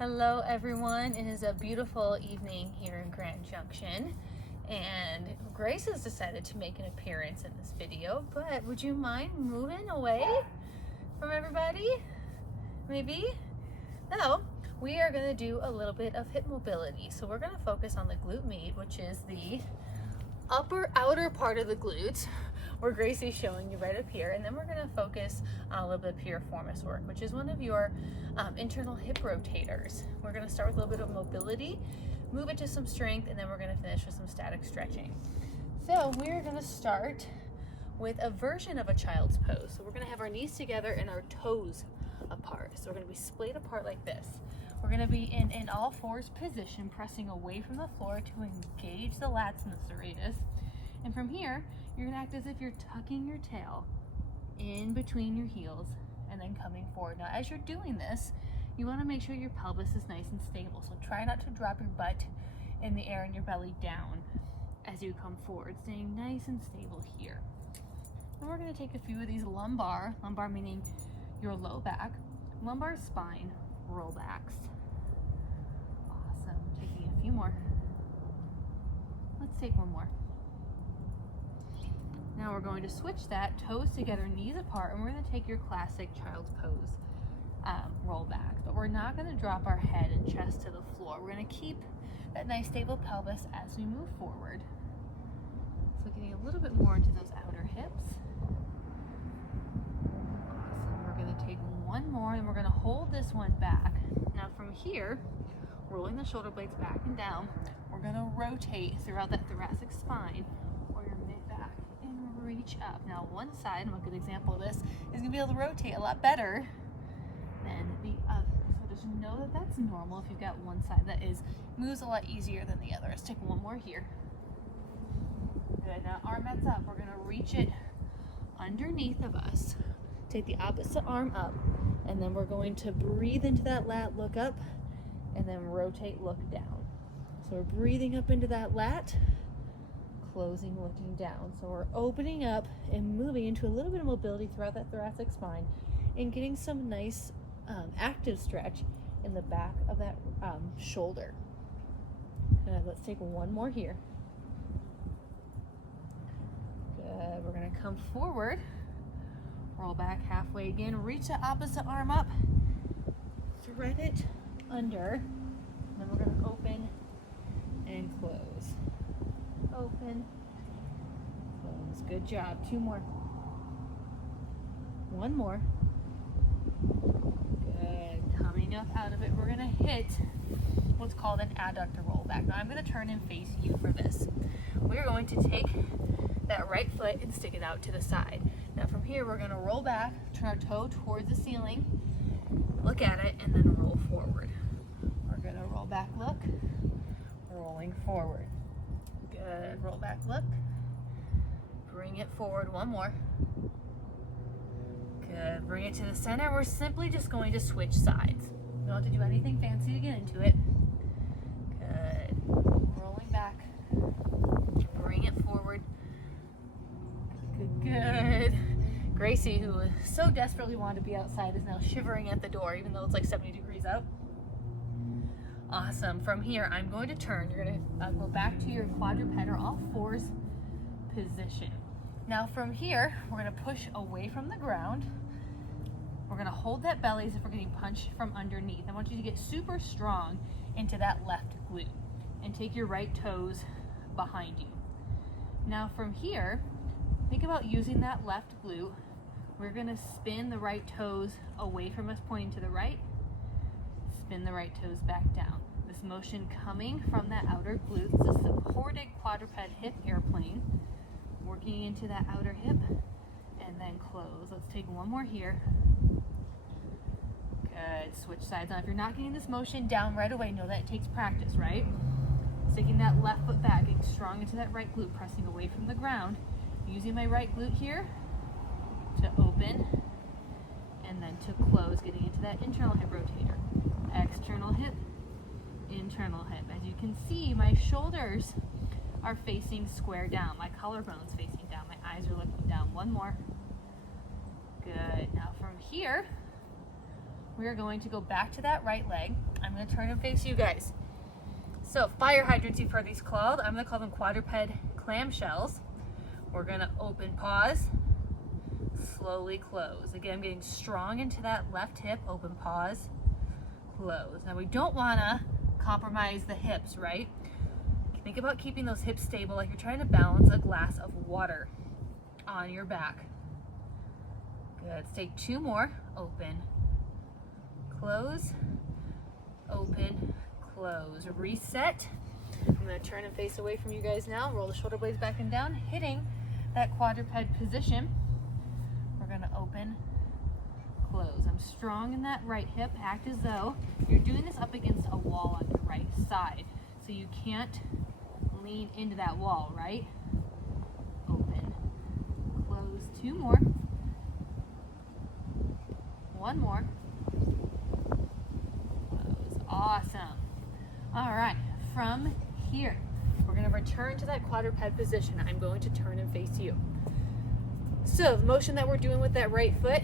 Hello everyone, it is a beautiful evening here in Grand Junction and Grace has decided to make an appearance in this video, but would you mind moving away from everybody? Maybe? No, we are going to do a little bit of hip mobility. So we're going to focus on the glute med, which is the outer part of the glutes, where Gracie's showing you right up here, and then we're going to focus on a little bit of piriformis work, which is one of your internal hip rotators. We're going to start with a little bit of mobility, move it to some strength, and then we're going to finish with some static stretching. So we're going to start with a version of a child's pose. So we're going to have our knees together and our toes apart. So we're going to be splayed apart like this. We're going to be in an all fours position, pressing away from the floor to engage the lats and the serratus. And from here, you're going to act as if you're tucking your tail in between your heels and then coming forward. Now, as you're doing this, you want to make sure your pelvis is nice and stable. So try not to drop your butt in the air and your belly down as you come forward, staying nice and stable here. And we're going to take a few of these lumbar meaning your low back, lumbar spine rollbacks. Awesome. Taking a few more. Let's take one more. Now we're going to switch that, toes together, knees apart, and we're going to take your classic child's pose rollback. But we're not going to drop our head and chest to the floor. We're going to keep that nice stable pelvis as we move forward. So getting a little bit more into those outer hips. Awesome. We're going to take one more, and we're going to hold this one back. Now from here, rolling the shoulder blades back and down, we're going to rotate throughout that thoracic spine or your mid-back and reach up. Now one side, and a good example of this, is going to be able to rotate a lot better than the other. So just know that that's normal if you've got one side that moves a lot easier than the other. Let's take one more here. Good. Now arm up. We're going to reach it underneath of us. Take the opposite arm up, and then we're going to breathe into that lat, look up, and then rotate, look down. So we're breathing up into that lat, closing, looking down. So we're opening up and moving into a little bit of mobility throughout that thoracic spine and getting some nice active stretch in the back of that shoulder. Let's take one more here. Good. We're going to come forward, roll back halfway again, reach the opposite arm up, thread it under, and then we're going to open and close. Open, close. Good job. Two more. One more. Good. Coming up out of it, we're going to hit what's called an adductor rollback. Now I'm going to turn and face you for this. We're going to take that right foot and stick it out to the side. Now from here, we're going to roll back, turn our toe towards the ceiling, look at it, and then roll forward. We're going to roll back, look, rolling forward. Good. Roll back, look, bring it forward. One more. Good. Bring it to the center. We're simply just going to switch sides. You don't have to do anything fancy to get into it. Good. Rolling back. Bring it forward. Good. Gracie, who so desperately wanted to be outside, is now shivering at the door, even though it's like 70 degrees out. Awesome. From here, I'm going to turn. You're going to go back to your quadruped or all fours position. Now from here, we're going to push away from the ground. We're going to hold that belly as if we're getting punched from underneath. I want you to get super strong into that left glute and take your right toes behind you. Now from here, think about using that left glute. We're going to spin the right toes away from us, pointing to the right. Spin the right toes back down. This motion coming from that outer glute. It's a supported quadruped hip airplane. Working into that outer hip and then close. Let's take one more here. Good. Switch sides. Now if you're not getting this motion down right away, know that it takes practice, right? Sticking that left foot back, getting strong into that right glute, pressing away from the ground. Using my right glute here to open and then to close, getting into that internal hip rotator. External hip, internal hip. As you can see, my shoulders are facing square down. My collarbone's facing down. My eyes are looking down. One more. Good. Now from here, we are going to go back to that right leg. I'm going to turn and face you guys. So fire hydrants, you've heard these called. I'm going to call them quadruped clamshells. We're going to open, pause, slowly close. Again, I'm getting strong into that left hip, open, pause, close. Now we don't want to compromise the hips, right? Think about keeping those hips stable like you're trying to balance a glass of water on your back. Good. Let's take 2 more. Open, close, open, close. Reset. I'm going to turn and face away from you guys now. Roll the shoulder blades back and down, hitting that quadruped position. We're going to open, close. I'm strong in that right hip. Act as though you're doing this up against a wall on your right side. So you can't lean into that wall, right? Open, close. 2 more. 1 more. Close. Awesome. All right, from here, we're going to return to that quadruped position. I'm going to turn and face you. So the motion that we're doing with that right foot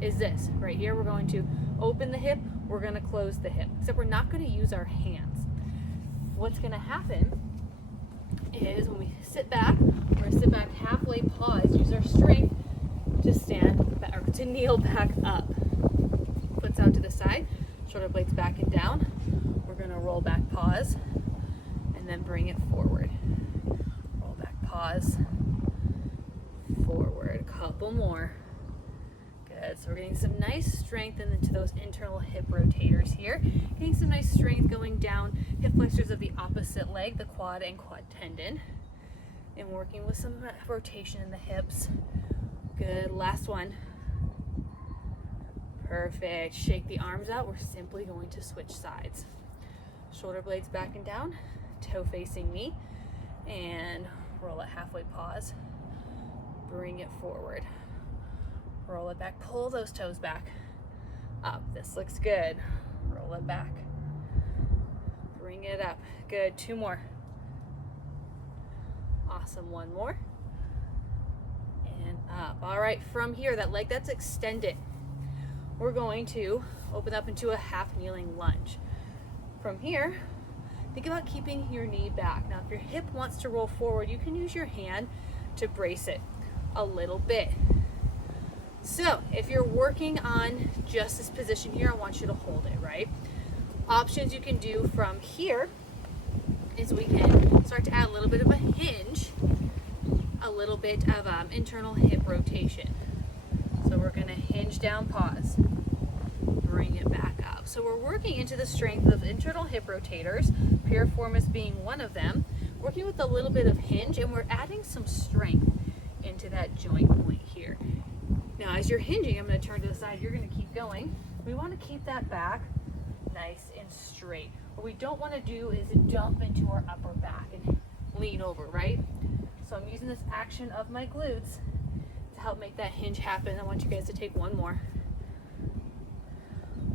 is this. Right here, we're going to open the hip, we're going to close the hip, except we're not going to use our hands. What's going to happen is when we sit back, we're going to sit back halfway, pause, use our strength to stand back, or to kneel back up. Foot's out to the side, shoulder blades back and down. We're going to roll back, pause, and then bring it forward. Roll back, pause, forward. A couple more. Good. So we're getting some nice strength into those internal hip rotators here. Getting some nice strength going down hip flexors of the opposite leg, the quad and quad tendon. And working with some rotation in the hips. Good. Last one. Perfect. Shake the arms out. We're simply going to switch sides. Shoulder blades back and down, toe facing me, and roll it halfway, pause, bring it forward, roll it back, pull those toes back, up. This looks good. Roll it back, bring it up. Good. 2 more. Awesome. 1 more, and up. All right, from here, that leg that's extended, we're going to open up into a half kneeling lunge. From here, think about keeping your knee back. Now, if your hip wants to roll forward, you can use your hand to brace it a little bit. So if you're working on just this position here, I want you to hold it, right? Options you can do from here is we can start to add a little bit of a hinge, a little bit of internal hip rotation. So we're going to hinge down, pause, bring it back up. So we're working into the strength of internal hip rotators, piriformis being one of them, working with a little bit of hinge, and we're adding some strength into that joint point here. Now, as you're hinging, I'm going to turn to the side. You're going to keep going. We want to keep that back nice and straight. What we don't want to do is dump into our upper back and lean over, right? So I'm using this action of my glutes to help make that hinge happen. I want you guys to take 1 more.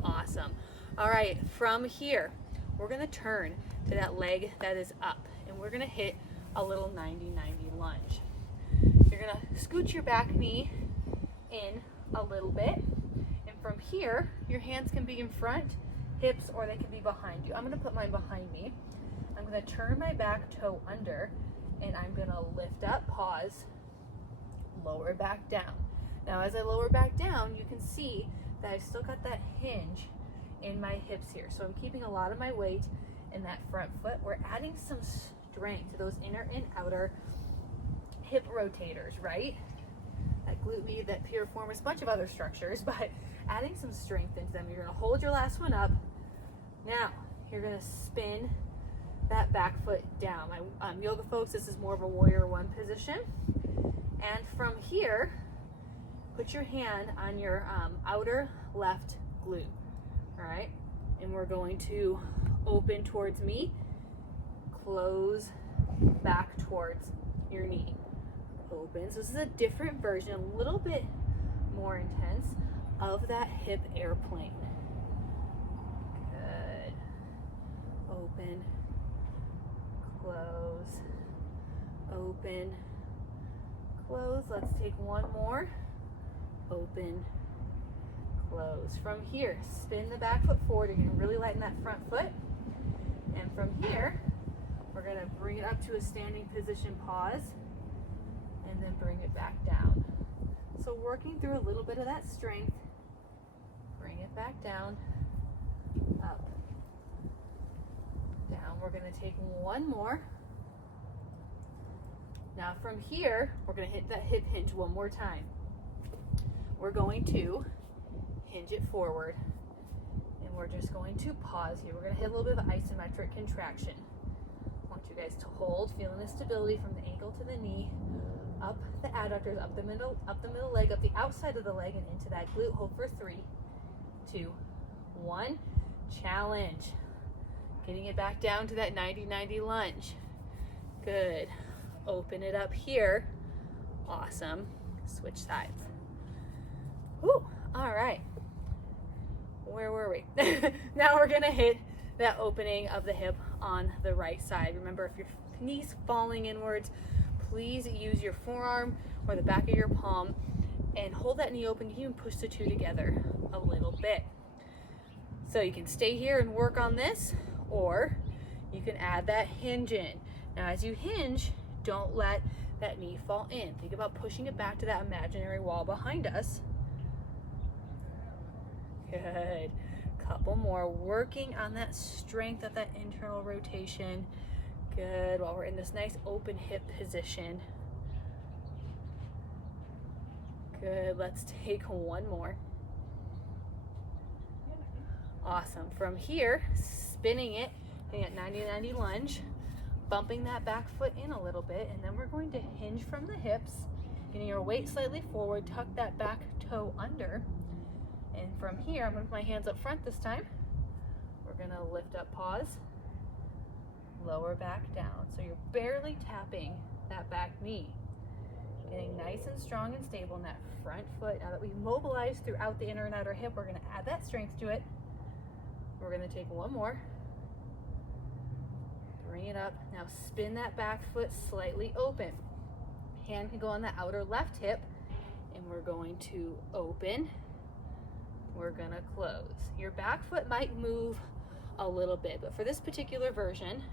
Awesome. All right, from here, we're going to turn to that leg that is up, and we're going to hit a little 90-90 lunge. You're going to scoot your back knee in a little bit, and from here, your hands can be in front, hips, or they can be behind you. I'm going to put mine behind me. I'm going to turn my back toe under, and I'm going to lift up, pause, lower back down. Now, as I lower back down, you can see that I've still got that hinge in my hips here. So I'm keeping a lot of my weight in that front foot. We're adding some strength to those inner and outer hip rotators, right? That glute med, that piriformis, a bunch of other structures, but adding some strength into them. You're going to hold your last one up. Now, you're going to spin that back foot down. My yoga folks, this is more of a warrior 1 position. And from here, put your hand on your outer left glute, all right? And we're going to open towards me, close back towards your knee. Open. So this is a different version, a little bit more intense of that hip airplane. Good. Open, close, open, close. Let's take 1 more. Open, close. From here, spin the back foot forward. You're gonna really lighten that front foot. And from here, we're gonna bring it up to a standing position, pause, and then bring it back down. So working through a little bit of that strength, bring it back down, up, down. We're gonna take one more. Now from here, we're gonna hit that hip hinge one more time. We're going to hinge it forward, and we're just going to pause here. We're gonna hit a little bit of isometric contraction. I want you guys to hold, feeling the stability from the ankle to the knee, up the adductors, up the middle leg, up the outside of the leg, and into that glute. Hold for 3, 2, 1. Challenge. Getting it back down to that 90-90 lunge. Good. Open it up here. Awesome. Switch sides. Whew. All right. Where were we? Now we're gonna hit that opening of the hip on the right side. Remember, if your knee's falling inwards, please use your forearm or the back of your palm and hold that knee open. You can even push the two together a little bit. So you can stay here and work on this, or you can add that hinge in. Now as you hinge, don't let that knee fall in. Think about pushing it back to that imaginary wall behind us. Good. Couple more. Working on that strength of that internal rotation. Good. While we're in this nice open hip position. Good. Let's take one more. Awesome. From here, spinning it, hitting at 90-90 lunge, bumping that back foot in a little bit, and then we're going to hinge from the hips, getting your weight slightly forward, tuck that back toe under. And from here, I'm gonna put my hands up front this time. We're gonna lift up, pause, lower back down. So you're barely tapping that back knee. Getting nice and strong and stable in that front foot. Now that we've mobilized throughout the inner and outer hip, we're gonna add that strength to it. We're gonna take one more. Bring it up. Now spin that back foot slightly open. Hand can go on the outer left hip, and we're going to open. We're gonna close. Your back foot might move a little bit, but for this particular version,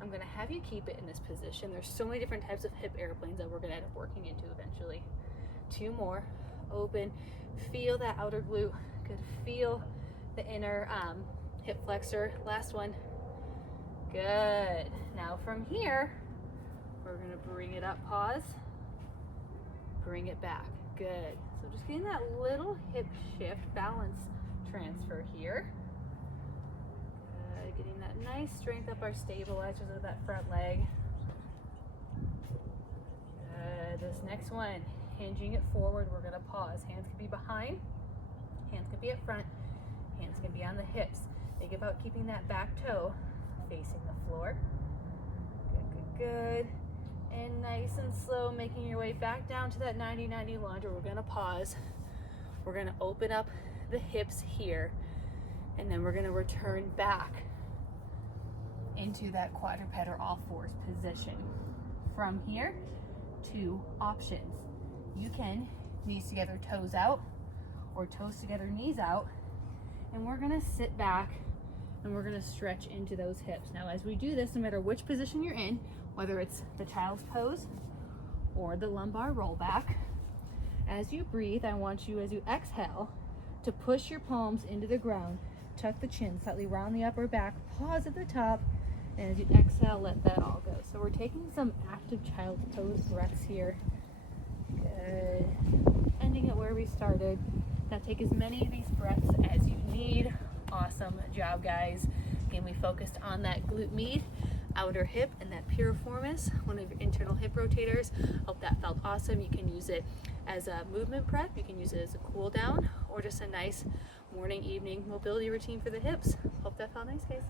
I'm gonna have you keep it in this position. There's so many different types of hip airplanes that we're gonna end up working into eventually. 2 more. Open. Feel that outer glute. Good. Feel the inner hip flexor. Last one. Good. Now from here, we're gonna bring it up, pause, bring it back. Good. So just getting that little hip shift, balance transfer here. Good. Getting that nice strength up our stabilizers of that front leg. Good. This next one, hinging it forward, we're gonna pause. Hands can be behind, hands can be up front, hands can be on the hips. Think about keeping that back toe facing the floor. Good, good, good. And nice and slow, making your way back down to that 90-90 lunge, where we're gonna pause. We're gonna open up the hips here, and then we're gonna return back into that quadruped or all fours position. From here, 2 options. You can knees together, toes out, or toes together, knees out, and we're gonna sit back and we're gonna stretch into those hips. Now, as we do this, no matter which position you're in, whether it's the child's pose or the lumbar rollback, as you breathe, I want you, as you exhale, to push your palms into the ground, tuck the chin, slightly round the upper back, pause at the top, and as you exhale, let that all go. So we're taking some active child's pose breaths here. Good. Ending it where we started. Now take as many of these breaths as you need. Awesome job, guys. Again, we focused on that glute med, outer hip, and that piriformis, one of your internal hip rotators. Hope that felt awesome. You can use it as a movement prep, you can use it as a cool down, or just a nice morning, evening mobility routine for the hips. Hope that felt nice, guys.